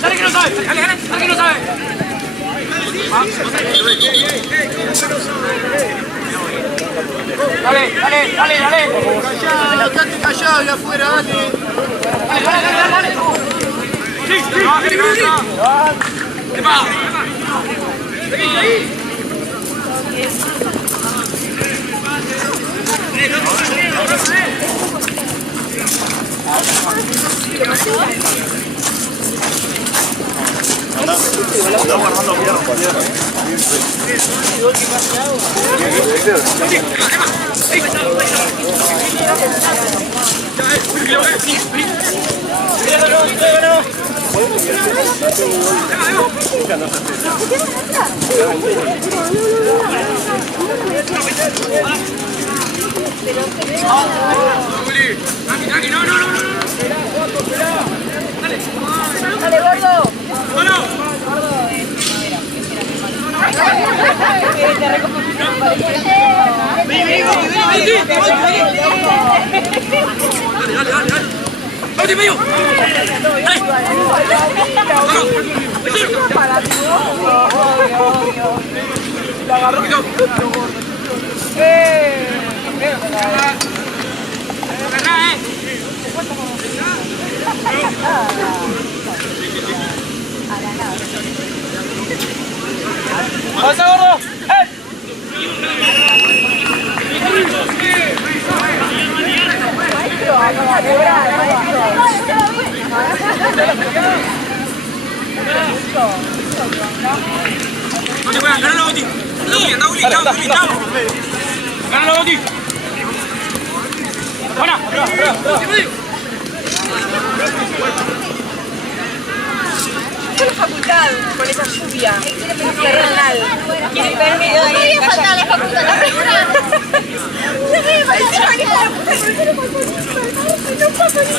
dale que no sabe, dale que no sabe. Dale. Callado, quédate callado y afuera, dale. Dale. Sí. Está guardando bien. Dale, gordo. ¡Vamos, medio! La agarró. ¡Pasa, gordo! No te juegas, gana la Boti. Anda, Uli, chao. Gana la Boti. Buena. La facultad con esa lluvia infernal. ¿Quieren verme? No voy a faltar a la facultad, la segura. Se me parece que la puta no pasa ni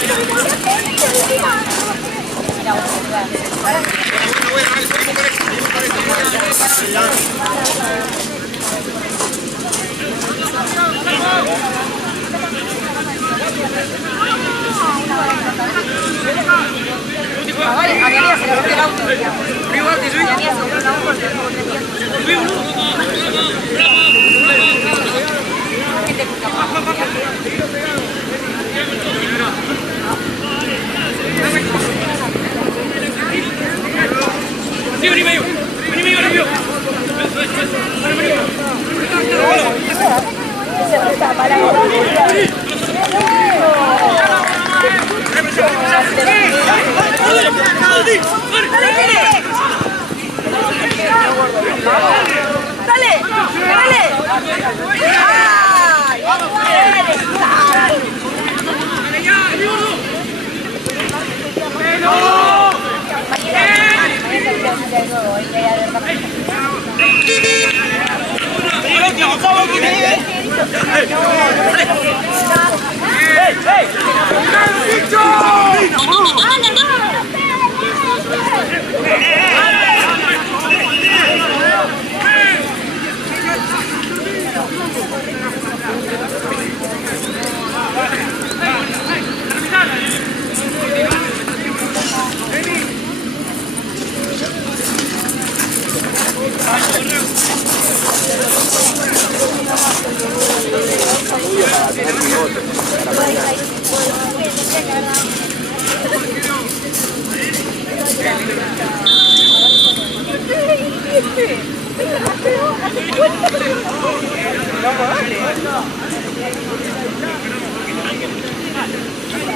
A mi amiga se le rompió el auto. A mi amiga se le rompió el auto. Sí, vení medio, rápido. Dale.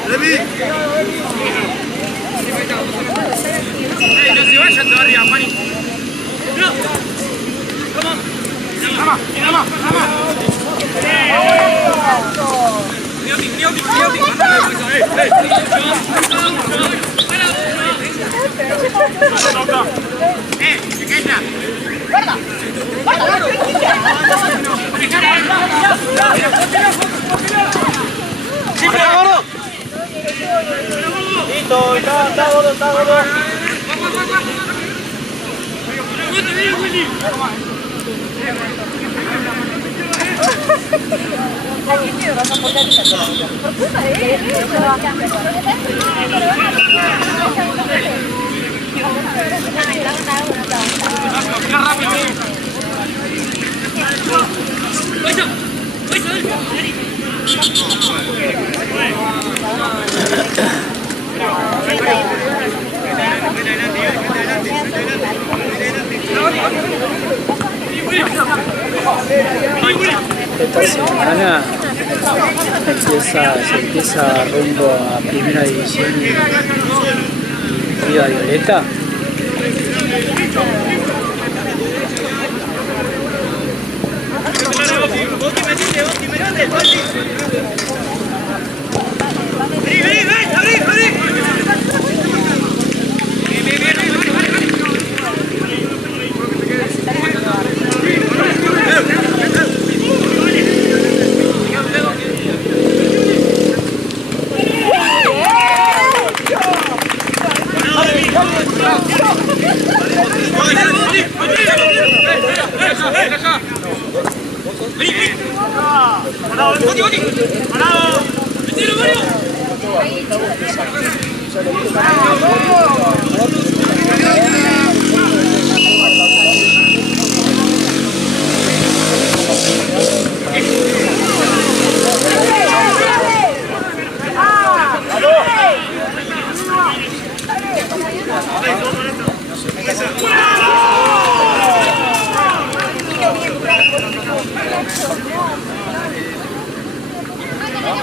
Levi. No se vayan todavía, Juani. No. Vamos. Listo, está gordo. Aquí te vas a poner por culpa de él. Esta semana se empieza rumbo a Primera División y Riva Violeta.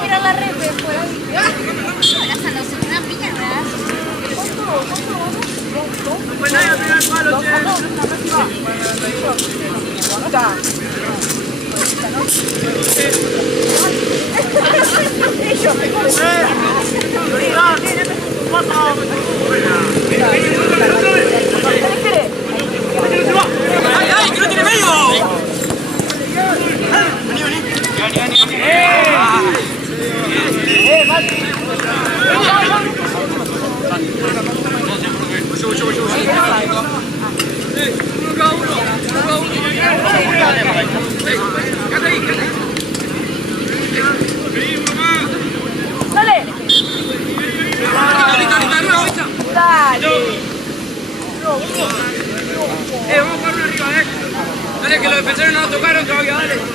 Mira la red después. Una piña, ¡Ay, ay, que no tiene medio! Vamos por uno arriba, Dale, que los defensores no lo tocaron todavía, dale. Vamos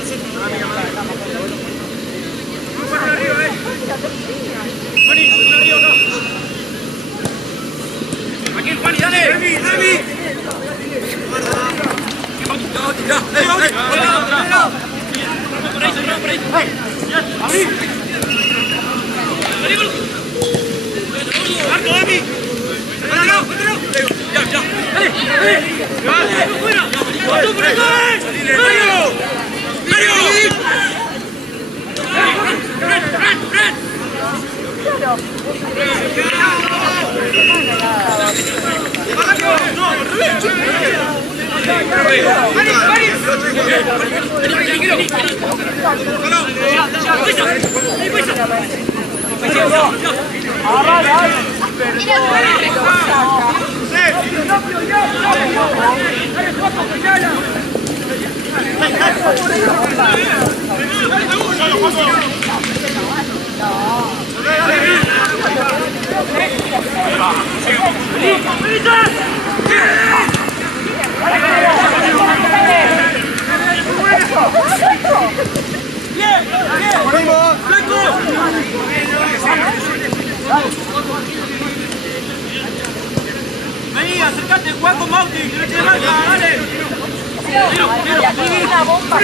por uno arriba, Pani, uno arriba acá. Aquí el Pani, dale. Remi. Por ahí. ¡Abrí! ¡Marco, Dami! ¡Cuéntalo! ¡Ya! ¡Dale! ¡Fuera! ¡Tú por acá! ¡Mario! ¡Ren! Vení, acércate, juega con Mauti, que no tiene marca, dale. Una bomba.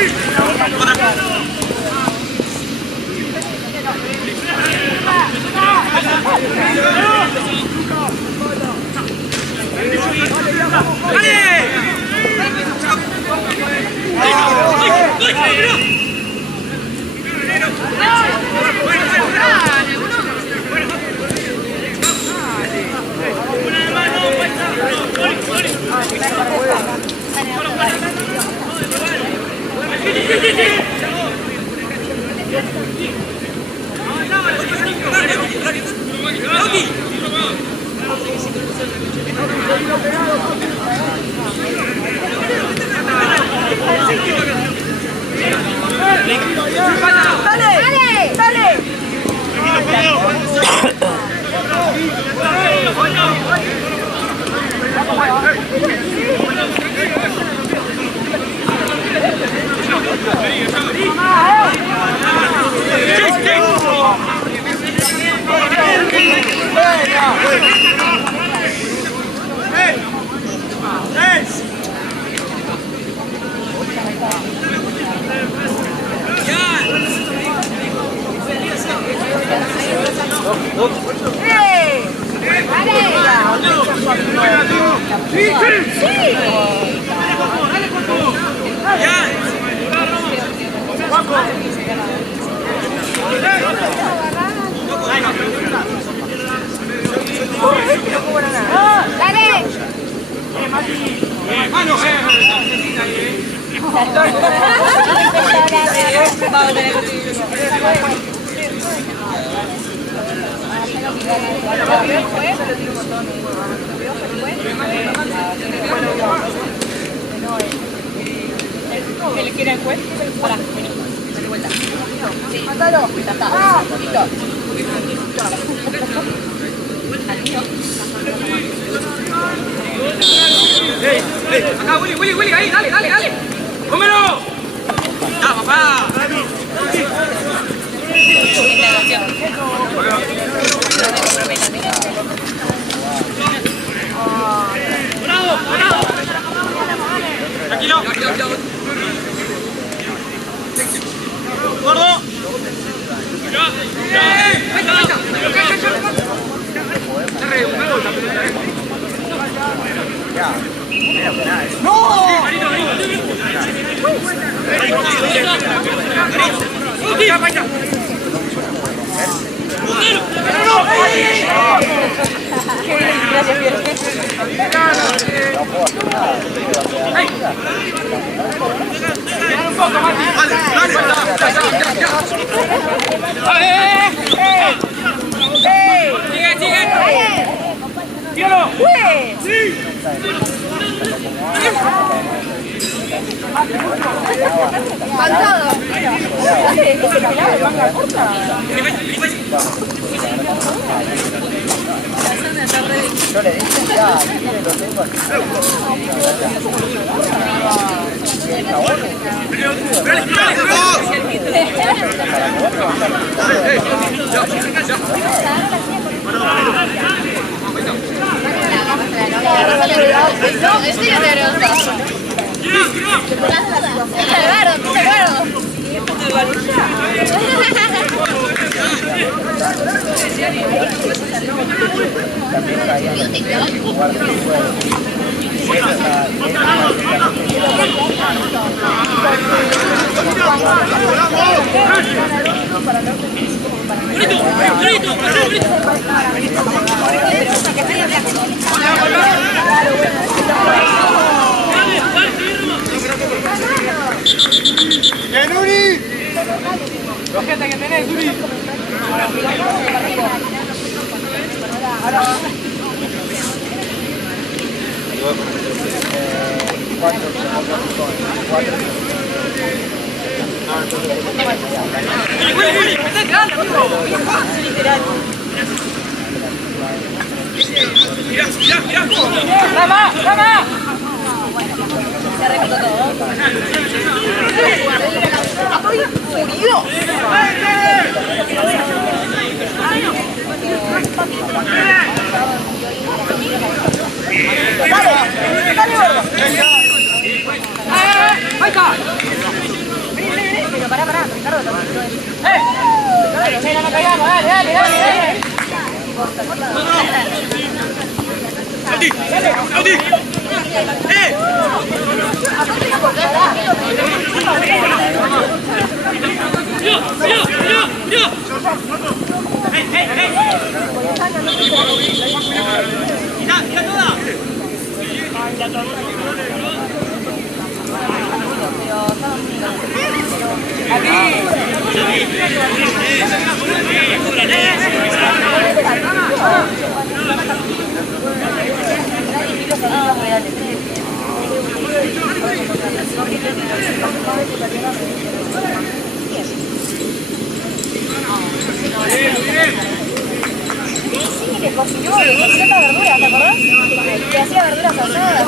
¿Que le quiere el juez? Pará, vení, dale vuelta. Sí, mátalo. Ya está, listo. Acá, Willy, ahí, dale. ¡Cómelo! ¡Ya, papá! ¡Bravo! Tranquilo. ¡Gordo! ¡Tíralo! ¡Sí! ¡Mandado! Yo le dije, ya, tiene lo tengo aquí. No, estoy nerviosa. Te salvaron. ¡Nuri! ¡Cogete que tenés, Nuri! Willy, pensé que anda, amigo. Literal. Mirá. ¡Rama! Se repito todo. ¡Estoy furido! Dale, gordo. ¡Ahí está! Vení. Pero pará, Ricardo. Dale, no caigamos, dale. ¡Audi! ¡Mira toda! Sí, le consiguió la verdura, ¿te acordás? Que hacía verduras asadas.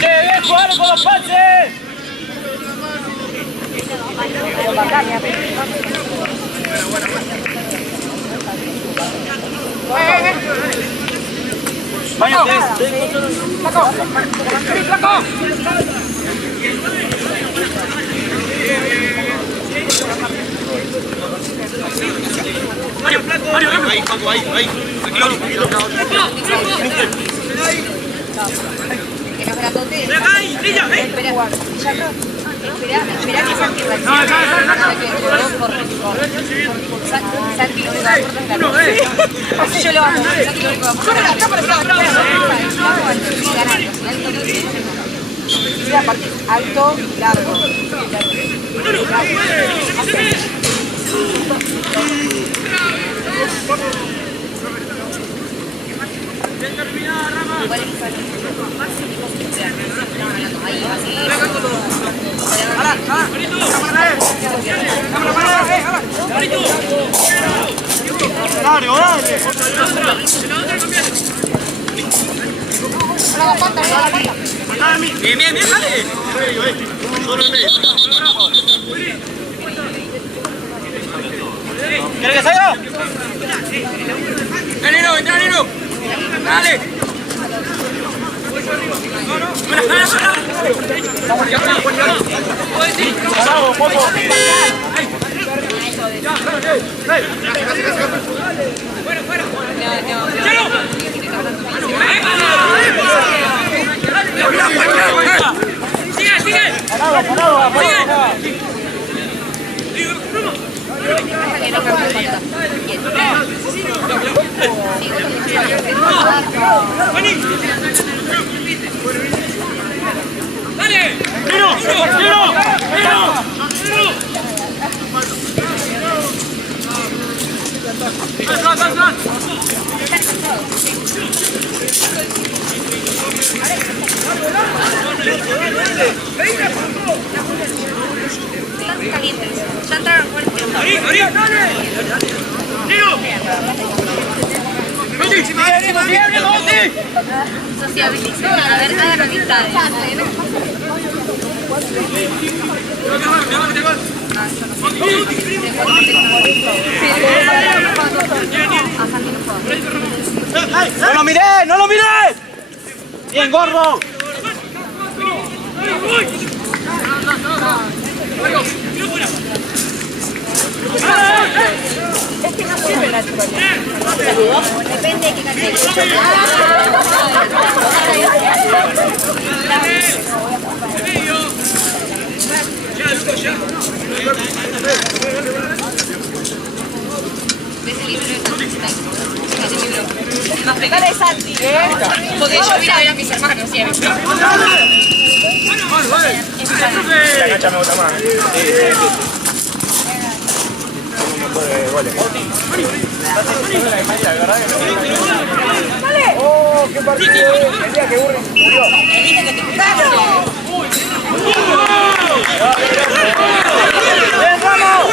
¡Ven, jugar con los pases! Mario, ahí, Paco, ahí. Tranquilo. Que no grandote. Ven acá, Villa, ven. Espera que Santi recibe. Santi lo único que aporta es la luz. Así yo lo hago. Santi lo único que aporta es la parte alto y largo. Bien, dale. ¿Quieres que salga? Danilo. Dale. Sigue. Calientes. Ya entraron fuertes. Sociabilización, a ver, hagan amistades. ¡No lo miré! ¡Bien, gordo! Es que no sirve la actualidad. Depende de qué canción. ¿Ves el libro de Santi? ¿Ves el libro? El más pequeño. Dale, Santi, porque yo vine a ver a mis hermanos siempre. La cancha me gusta más. ¡Oh, qué partido! El día que Burri murió. Dije que te cuidaron. ¡Bien, vamos!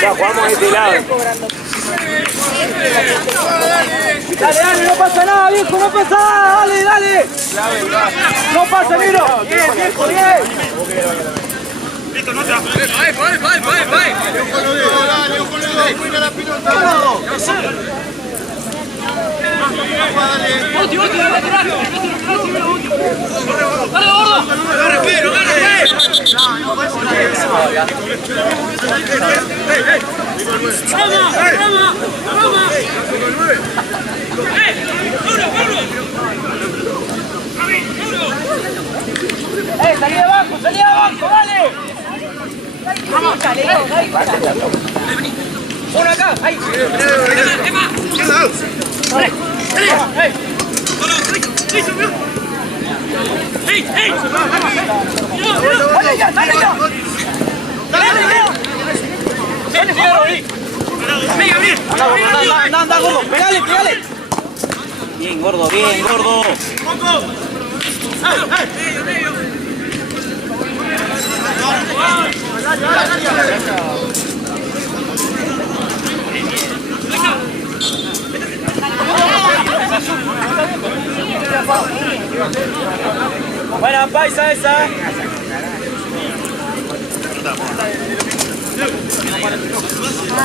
Ya jugamos de este lado. Dale, no pasa nada, viejo, no pasa nada, dale. No pasa, Miro. Bien, viejo, bien. Listo, no te vai. Salí abajo, dale. Uno acá, ahí. Anda, gordo, pegale. Bien, gordo. Venga. Buena paisa esa. Ah,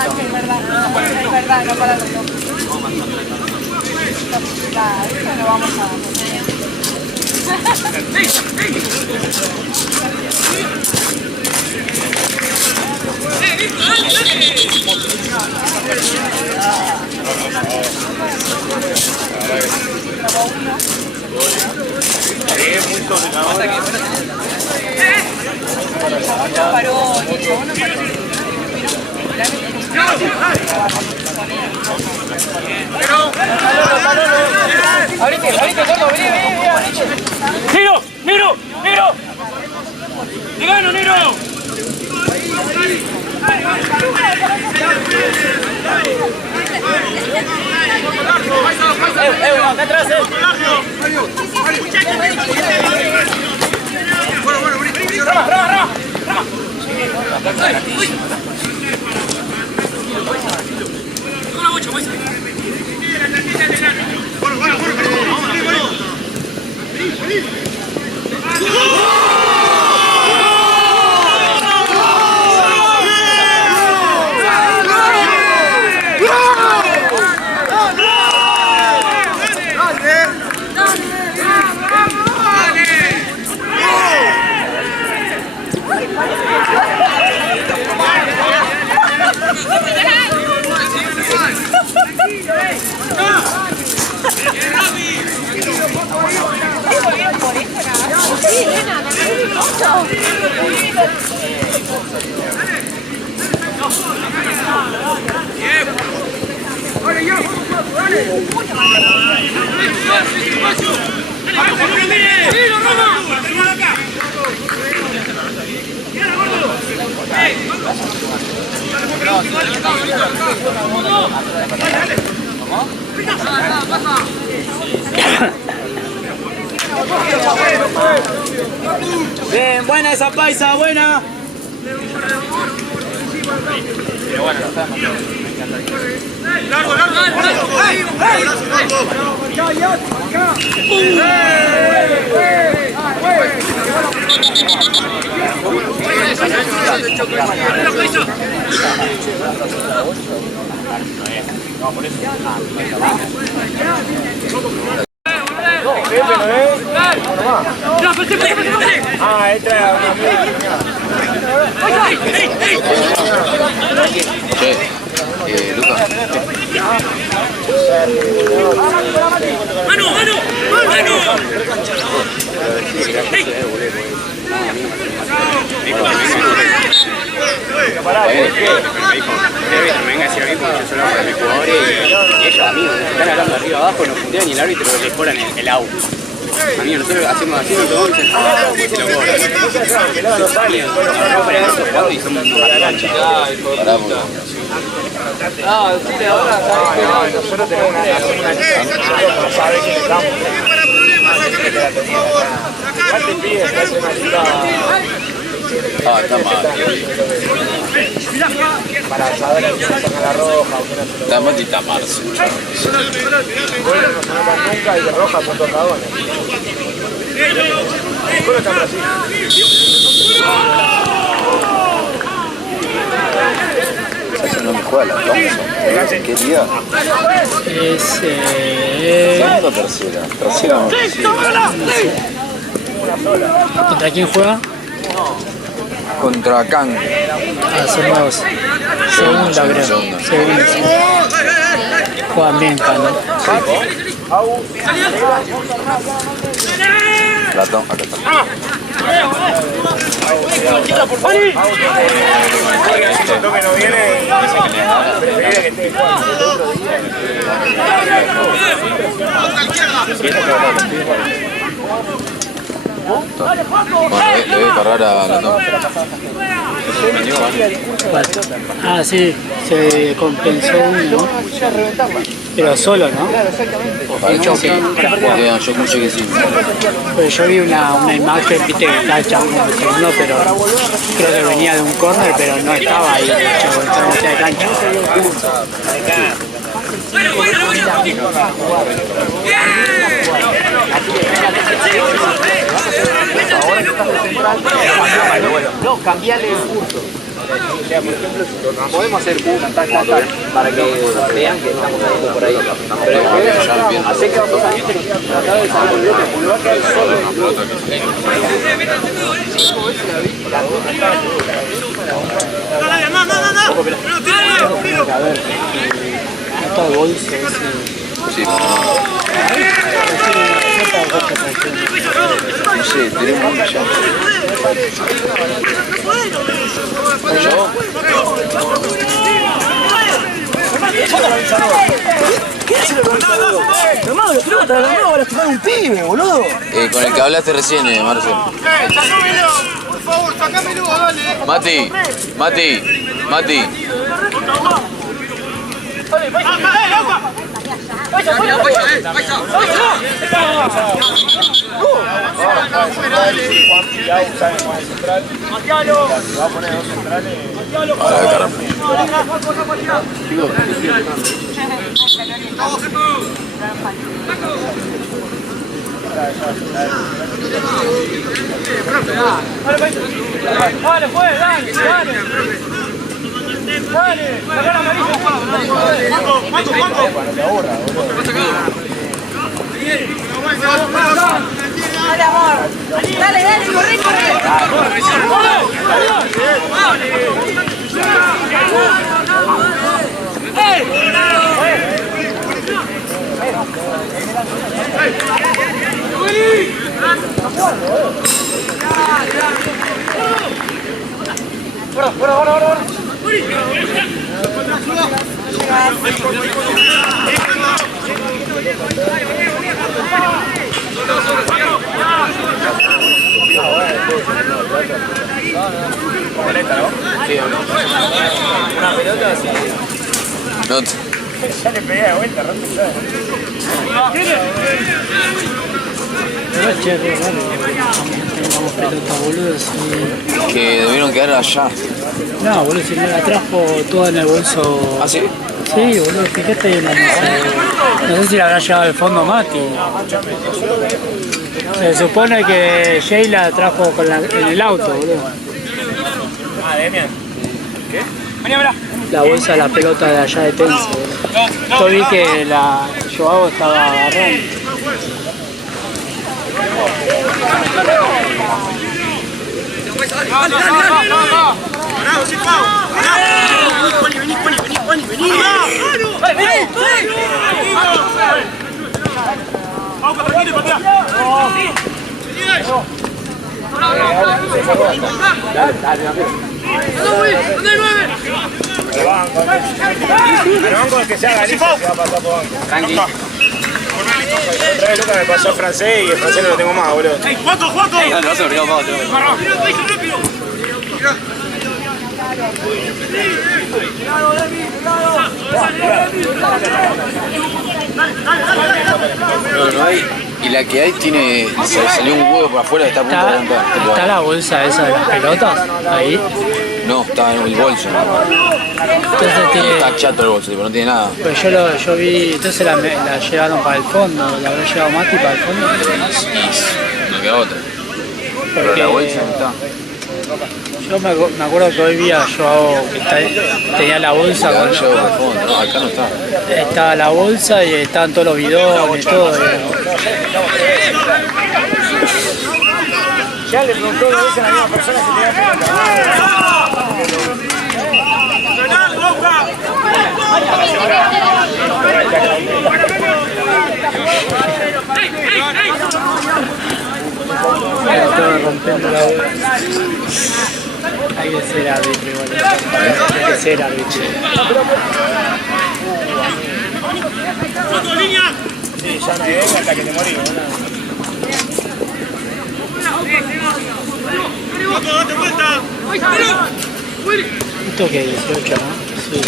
sí, es verdad, no para el reloj. Esto lo vamos a... ¡Niro! ¡Niro! ¡Niro! ¡Digano, Niro! Acá atrás, Rama, rama, rama. Bien, buena esa paisa, buena. ¡Largo, largo! Ah, entra una Lucas. ¡Mano, mano! ¡Mano! Venga, si a mí, porque yo solo hablo con mis jugadores y ellos a mí, están hablando arriba abajo, nos puntean y el árbitro les cobran el auto. A mí nosotros hacemos así, nos tomamos y se lo cobran. No, pero eso jugando y somos una cancha. Ah, sí, ahora sabes que nosotros tenemos una cancha, sabes que le damos. Ah, está mal. Para saber a quién saca la roja o quién hace Está mal y está marzo. bueno, no se anotan nunca y de roja punto cagones. Bueno, está en Brasil. Eso no me juega la Thompson. ¿Qué día? Es Segunda o tercera. Tercera no. ¿contra quién juega? Contra Kang. Ah, son dos. Segunda, creo. Segunda. Juegan bien, Cano. Platón, acá está. Siento que no viene y preferiría que esté Bueno, debe cargar a la Thompson. Ah, sí, se compensó uno, pero solo, ¿no? Parece que sí. Yo escuché que sí. Pues yo vi una imagen, viste que está el chabón como segundo, pero creo que venía de un córner, pero no estaba ahí, el chabón estaba en mitad de cancha. No, cambiarle el curso. O sea, por ejemplo, podemos hacer una taca para que vean que estamos saliendo por ahí. Pero después, hacer que vamos a tratar de salir porque va a caer solo. A ver, esta bolsa es... Sí, no sé, tenemos que ya. ¿Yo? Hermano, le quiero matar a la nueva para lastimar un pibe, boludo. Con el que hablaste recién, Marcel. Por favor, sacámelo, dale. Mati. Dale, pues, dale. Dale, saca la amarilla. Dale, amor. Dale, corre. Una pelota así. No, Ya le pegué de vuelta, rompe todo. No, che, re raro. Tengamos pelota, boludo, si... que debieron quedar allá. No, boludo, si me la trajo toda en el bolso... ¿Ah, sí? Sí, boludo, fíjate en la mesa. No sé si la habrá llevado al fondo Mati. Se supone que Jay la trajo en el auto, boludo. Ah, Demian. ¿Qué? Vení, mirá. La bolsa de la pelota de allá de Tense, boludo. Yo vi que la Joao estaba agarrando. Banco el que sea Galicia se va a pasar por banco. Tranqui. Otra vez Lucas me pasó francés y el francés no lo tengo más, boludo. ¡Juaco! No, lo vas a obligado para otro. ¡Rápido! No hay. Y la que hay tiene. Salió un huevo por afuera, está a punto de romper. ¿Está la bolsa esa de las pelotas? Ahí. No, está en el bolso. Entonces tiene... Está chato el bolso, tipo, no tiene nada. Pues yo vi, entonces la llevaron para el fondo, la habrá llevado Mati para el fondo. Y no queda otra. Pero Porque la bolsa no está. yo me acuerdo que hoy vi a Joao que tenía la bolsa La con... llevo al fondo, no, acá no está. Estaba la bolsa y estaban todos los bidones y todo. Ya le preguntó dos veces a la misma persona si tenía pelota. Estaba rompiendo la bolsa. Hay que ser árbitro igual. Hay que ser árbitro. Sí, ya no hay venga hasta que te morís, boludo. Esto que 18, ¿no? Sí.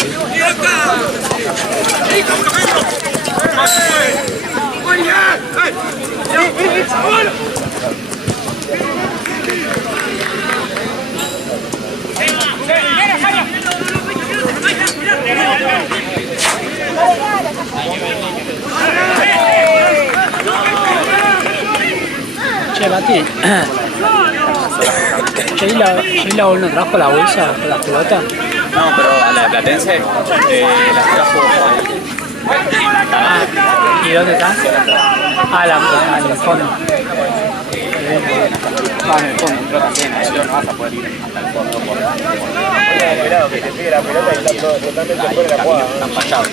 Che, Mati, Sí. ¿Sheila no trajo la bolsa con las pelotas? No, pero a la de Platense las trajo Juan. Ah, ¿y dónde está? Ah, en el fondo. En el fondo, entró también, no vas a poder ir hasta el fondo por Cuidado, que te sigue la pelota y está totalmente fuera de la jugada. están fallados.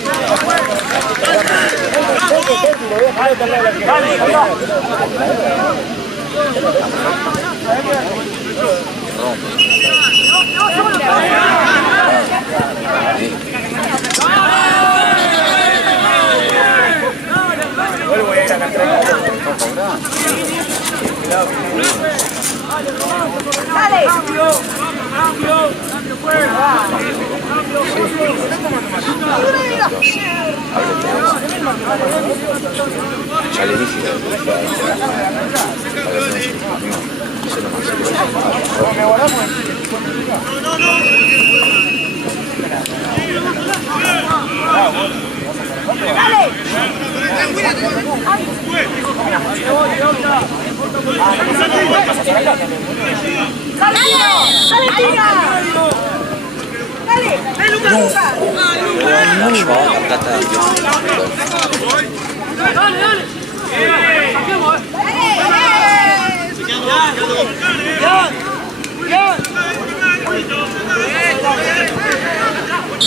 Vuelvo a ir a cantar. Dale. Ya le dije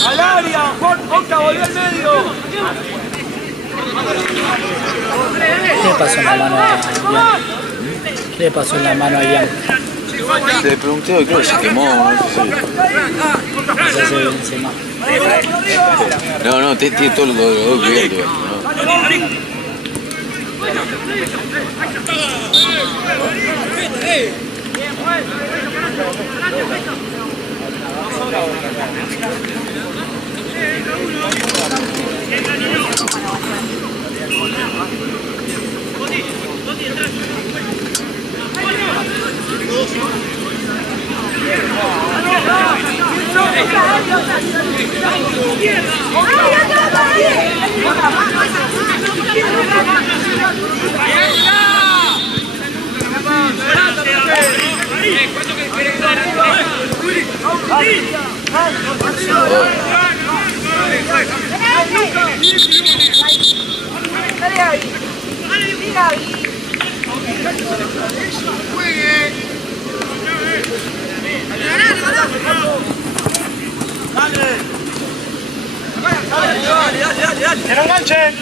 ¡Al área! ¡Octa, volvió al medio! ¿Qué le pasó en la mano a Ian? ¿Qué le pasó en la mano a Ian? Le pregunté hoy, creo que se quemó, no sé si... Encima. No, tiene todo lo que ¡Que no enganchen!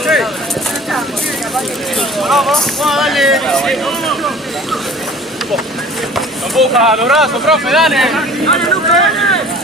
¡Sí! ¡Vamos, dale! ¡Empuja, los brazos, profe, dale! ¡Dale, Luque, dale!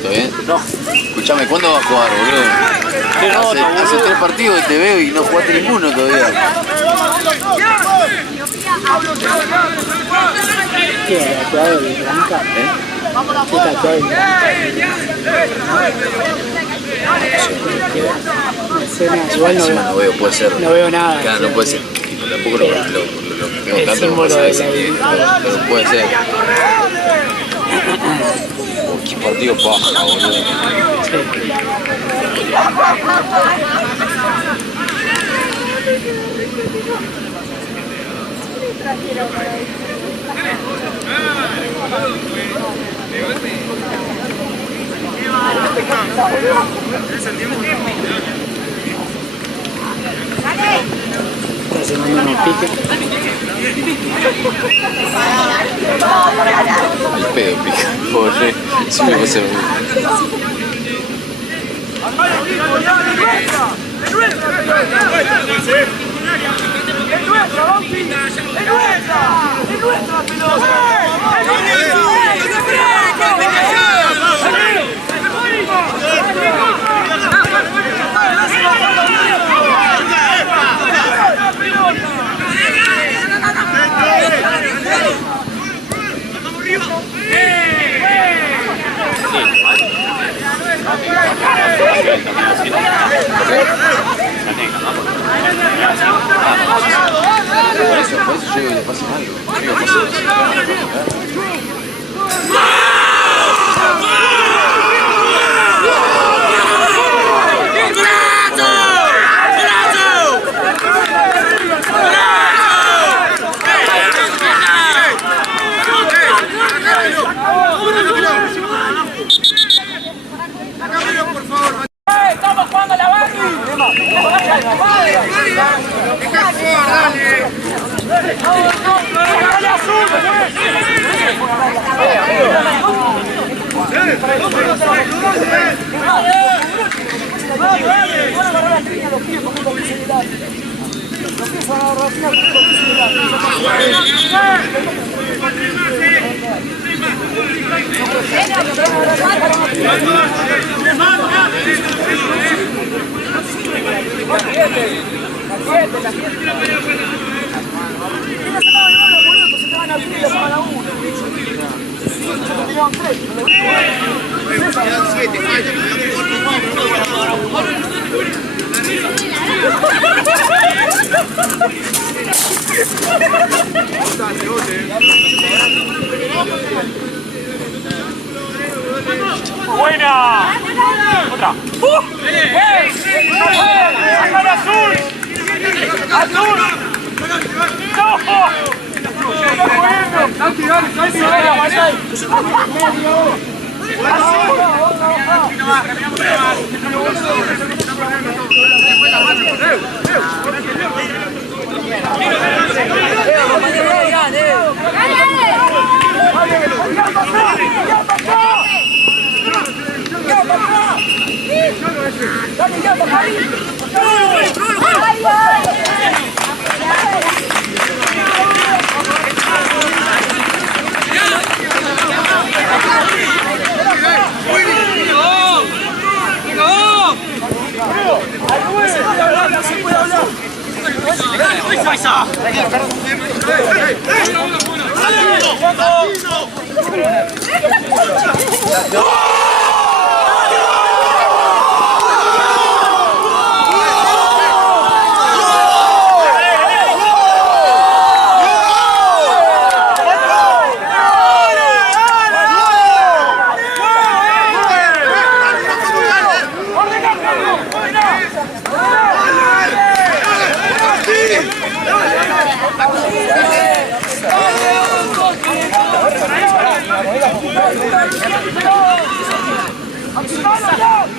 ¿Está bien? No. Escuchame, ¿cuándo vas a jugar, boludo? Hace 3 partidos que te veo y no jugaste ninguno todavía. ¿Qué? ¿Tatuado de blanca? ¿Qué tatuado de blanca? Igual No veo, puede ser. No veo nada. Claro, no puede ser. Tampoco lo tengo El tanto símbolo como de ese, pero puede ser. Qué partido paja, boludo. se mandan un pique. El pedo pica. Pobre, es una cosa muy... Por eso yo digo, le pasen algo. Digo, ¡Estamos jugando la Barbie! ¡Buena! ¡Otra! ¡Ey! ¡Sácalo azul! ¡Azul! ¡No!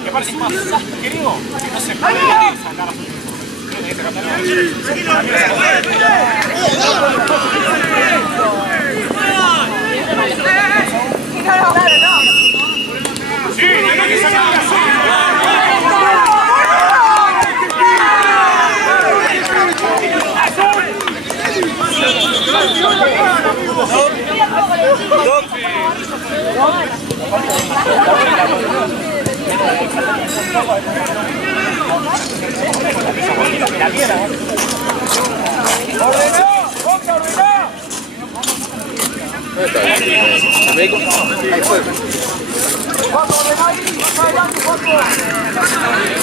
¿Qué parece más querido? No se puede sacar a su... Sí, tengo que sacar a su...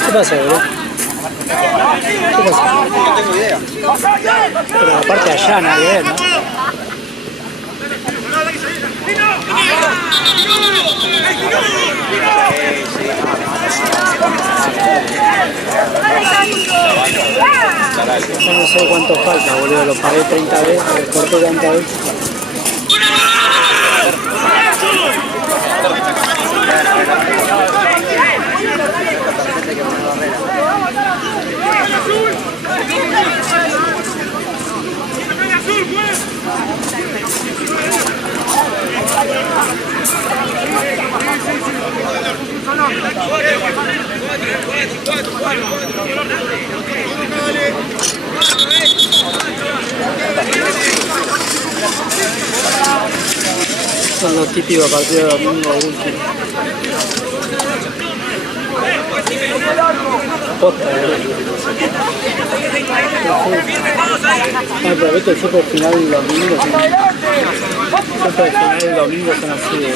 ¿Qué pasa, bro? ¿Qué pasa? No tengo idea. Pero aparte allá nadie ve, ¿no? Yo no sé cuánto falta, boludo. Lo pagué 30 veces, lo corté 30 veces. Son los típicos partidos de domingo último. Posta, pero viste, siempre el final del domingo siempre el final del domingo son así de...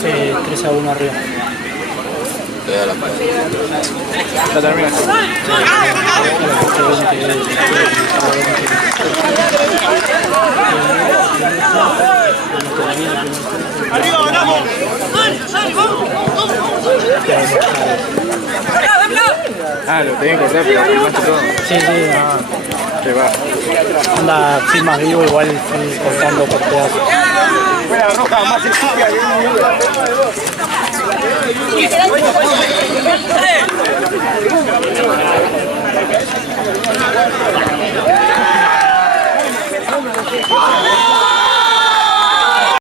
Sí, 3-1 arriba. La termina. ¡Arriba, ganamos! Lo tenés que cortar, pero filmaste todo. Sí, sí, Te va. anda filmas vivo, igual fui cortando por pedazos. Fue la roja más estúpida que vi en mi vida.